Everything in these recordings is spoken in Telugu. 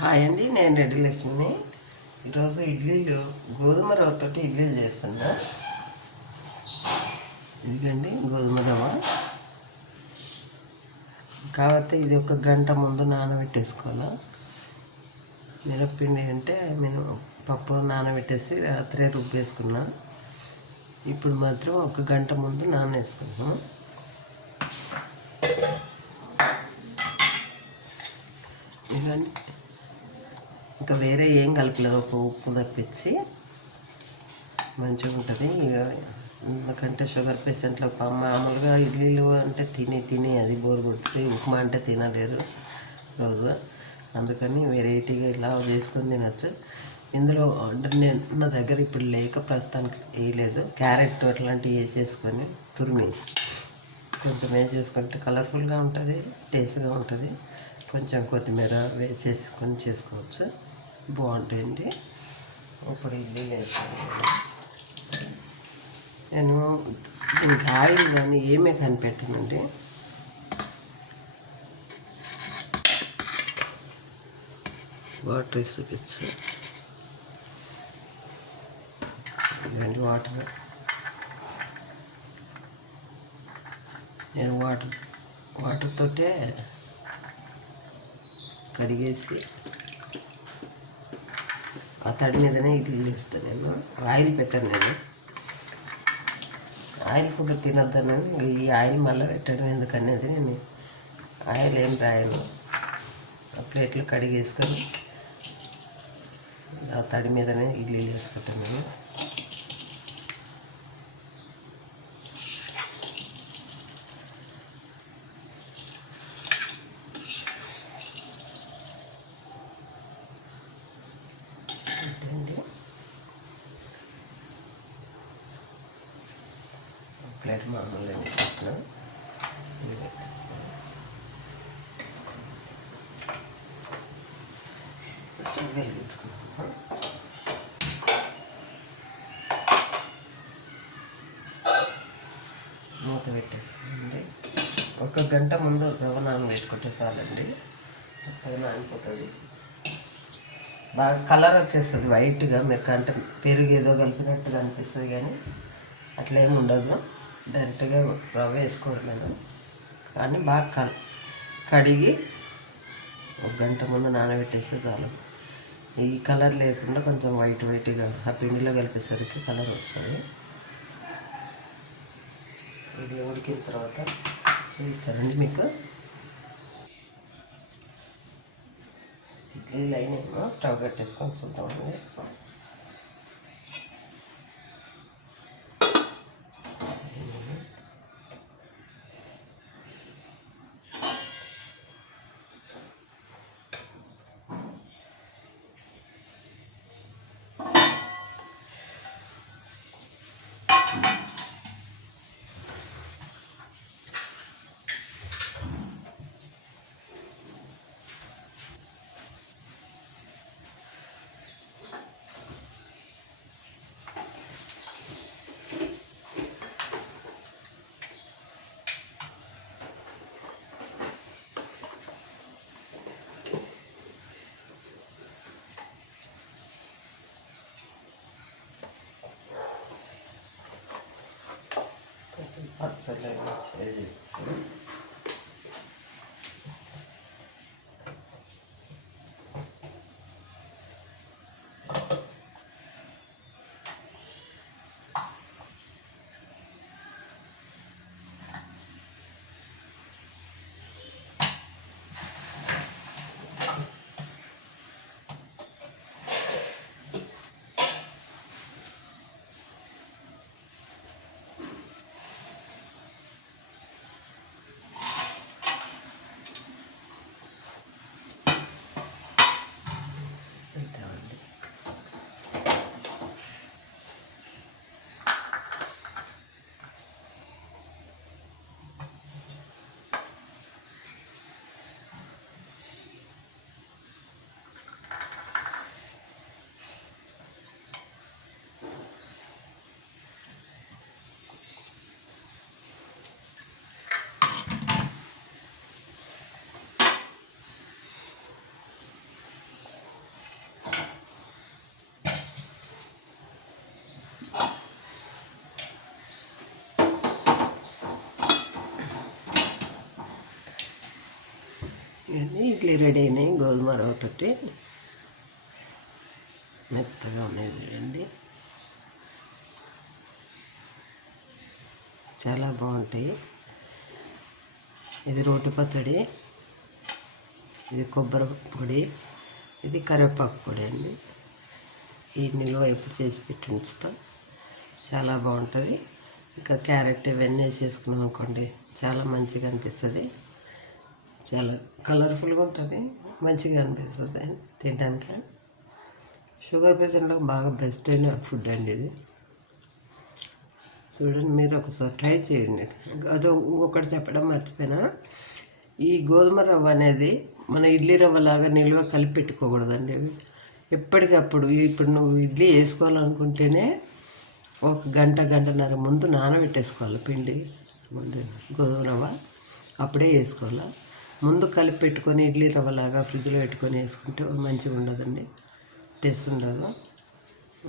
హాయ్ అండి, నేను రెడ్డి లక్ష్మిని. ఈరోజు ఇడ్లీలు గోధుమ రవ్వతోటి ఇడ్లీలు చేస్తున్నా. ఇదిగండి గోధుమ రవ్వ. కాకపోతే ఇది ఒక గంట ముందు నానబెట్టేసుకోవాలా. మినప్పిండి అంటే పప్పు నానబెట్టేసి రాత్రే రుబ్బేసుకున్నా. ఇప్పుడు మాత్రం ఒక గంట ముందు నానేసుకున్నాం. ఇదండి, ఇంకా వేరే ఏం కలపలేదు, ఒక ఉప్పు తప్పించి మంచిగా ఉంటుంది. ఇక ఎందుకంటే షుగర్ పేషెంట్లకు మామూలుగా ఇడ్లీలు అంటే తిని అది బోరు కొడుతుంది. ఉప్మా అంటే తినలేరు రోజు. అందుకని వెరైటీగా ఇలా చేసుకొని తినచ్చు. ఇందులో అంటే నా దగ్గర ఇప్పుడు లేక ప్రస్తుతానికి వేయలేదు. క్యారెట్ అట్లాంటివి వేసేసుకొని తురిమి కొంచెం వేసేసుకుంటే కలర్ఫుల్గా ఉంటుంది, టేస్ట్గా ఉంటుంది. కొంచెం కొత్తిమీర వేసేసుకొని చేసుకోవచ్చు, బాగుంటాయండి. ఇప్పుడు ఇడ్లీ వేస్తాను నేను. దీనికి ఆయిల్ కానీ ఏమీ కనిపెట్టానండి. వాటర్ చూపించు. ఇలాంటి నేను వాటర్తోటే కడిగేసి ఆ తడి మీదనే ఇడ్లీ వేస్తాను. నేను ఆయిల్ పెట్టాను. నేను ఆయిల్ కూడా తినొద్దానని ఈ ఆయిల్ మళ్ళీ పెట్టడం ఎందుకనేది నేను ఆయిల్ ఏం రాయను. ఆ ప్లేట్లు కడిగేసుకొని ఆ తడి మీదనే ఇడ్లీలు వేసుకుంటాను నేను. ప్లేట్ మామూలుగా పెట్టేస్తున్నాను. స్టవ్ వెలిగించుకున్నాను. మూత పెట్టేసుకోండి. ఒక గంట ముందు రవ్వ నానబెట్టుకుంటే చాలండి. చక్కగా నానిపోతుంది. బాగా కలర్ వచ్చేస్తుంది వైట్గా. మీరు కంటే పెరుగు ఏదో కలిపినట్టుగా అనిపిస్తుంది, కానీ అట్లా ఏమి ఉండదు. డైరెక్ట్గా రవ్వ వేసుకోవడం. కానీ బాగా కడిగి ఒక గంట ముందు నానబెట్టేస్తే చాలు. ఈ కలర్ లేకుండా కొంచెం వైట్గా ఆ పిండిలో కలిపేసరికి కలర్ వస్తుంది. ఇది ఉడికిన తర్వాత చూపిస్తారండి మీకు. ఇడ్లీలు అయినాయేమో, స్టవ్ కట్టేసుకొని చూద్దామండి. పచ్చడి షేర్ చేసుకుని ఇడ్లీ రెడీ అయినాయి గోధుమ రవ్వతోటి మెత్తగా ఉన్నాయి చూడండి, చాలా బాగుంటాయి. ఇది రోటి పచ్చడి, ఇది కొబ్బరి పొడి, ఇది కరివేపాకు పొడి అండి. ఈ నిల్వ ఇప్పుడు చేసి పెట్టి ఉంచుతాం, చాలా బాగుంటుంది. ఇంకా క్యారెట్ ఇవన్నీ వేసేసుకున్నాం అనుకోండి, చాలా మంచిగా అనిపిస్తుంది, చాలా కలర్ఫుల్గా ఉంటుంది, మంచిగా అనిపిస్తుంది తినడానికి. షుగర్ పేషెంట్లకు బాగా బెస్ట్ అయిన ఫుడ్ అండి ఇది. చూడండి, మీరు ఒకసారి ట్రై చేయండి. అదో ఇంకొకటి చెప్పడం మర్చిపోయినా, ఈ గోధుమ రవ్వ అనేది మన ఇడ్లీ రవ్వలాగా నిల్వ కలిపి పెట్టుకోకూడదండి. ఎప్పటికప్పుడు ఇప్పుడు నువ్వు ఇడ్లీ వేసుకోవాలనుకుంటేనే ఒక గంటన్నర ముందు నానబెట్టేసుకోవాలి పిండి, ముందు గోధుమ రవ్వ అప్పుడే వేసుకోవాలి. ముందు కలిపి పెట్టుకొని ఇడ్లీ రవ్వలాగా ఫ్రిడ్జ్లో పెట్టుకొని వేసుకుంటే మంచిగా ఉండదండి, టేస్ట్ ఉండదు.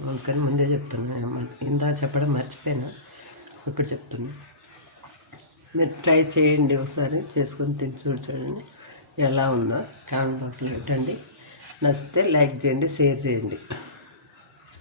అందుకని ముందే చెప్తాను, ఇందా చెప్పడం మర్చిపోయినా, ఇప్పుడు చెప్తాను. మీరు ట్రై చేయండి, ఒకసారి చేసుకొని తిని చూడండి ఎలా ఉందో కామెంట్ బాక్స్లో పెట్టండి. నచ్చితే లైక్ చేయండి, షేర్ చేయండి.